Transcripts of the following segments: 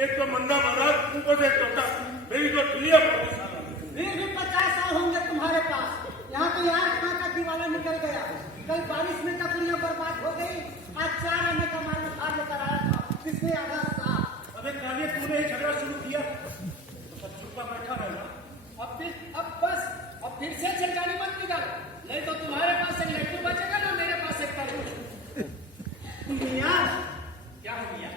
एक तो मंदा महाराज, ऊपर से टोटा, मेरी तो दुनिया फिर भी 50 साल होंगे तुम्हारे पास। यहाँ तो यार कहाँ का दीवाला निकल गया। कल बारिश में ककड़ियाँ बर्बाद हो गई, आज 4 आने का माल उखाड़ लेकर आया था, किसने आधा था। अबे काले तूने ही झगड़ा शुरू किया, तो चुपा बैठा रहना। अब बस, अब फिर से चिल्लाने मत निकाल, नहीं तो तुम्हारे पास एक लड्डू बचेगा ना मेरे पास एक तरबूज। मियाँ, क्या हो गया?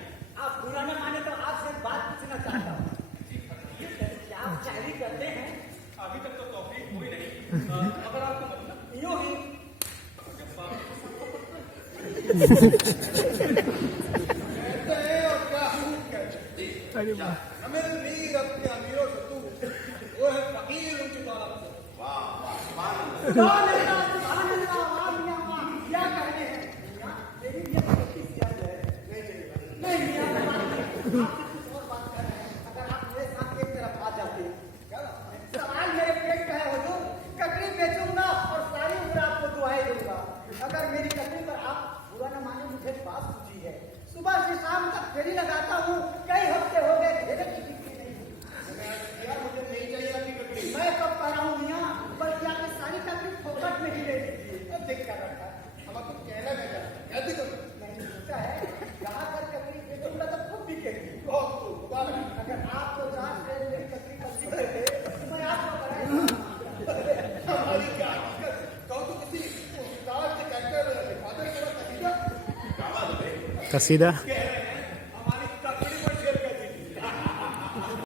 आप बुरा न माने तो आपसे एक बात पूछना चाहता हूँ। क्या आप शायरी करते हैं? अभी तक तो तौफीक हुई नहीं, अगर आपको मतलब यूं ही कहते हैं और क्या खूब कहते हैं। हमें मीर अपने अमीरों से तू, वो है फकीर उनकी दौलत से। सुभान अल्लाह, सुभान अल्लाह, वाह मियाँ वाह, क्या कहते हैं? मियाँ, मेरी भी एक छोटी सी अर्ज है। नहीं मियाँ, मैं बात नहीं, आपसे कुछ और बात कर रहे हैं। अगर आप मेरे साथ एक तरफ आ जाते, सवाल मेरे पेट का है हुजूर, ककड़ी बेचूंगा और सारी उम्र आपको दुआएं दूंगा। अगर मेरी ककड़ी पर आप बुरा न माने, मुझे बात पूछी है, सुबह से शाम तक फेरी लगाता हूँ, कई हफ्ते हो गए, घेरे की बिक्री नहीं हुई। मुझे नहीं चाहिए आपकी ककड़ी। मैं कब कह रहा हूँ मियाँ, बल्कि आपकी सारी तकलीफ फोकट में ही ले लीजिए। तो देख कर रखा है। अब आपको कहना क्या चाहते हैं? कहते करो। मैंने सोचा है, यहाँ कर ककड़ी बेचूंगा तो खूब बिकेगी। बहुत खूब, बहुत खूब। अगर आपको जान से मेरी ककड़ी पर बिक रहे थे, तो मैं आपको कराया। हमारी क्या हकीकत? कहो तो किसी उस्ताद से कहकर लिखवा दे मेरा कसीदा। कसीदा के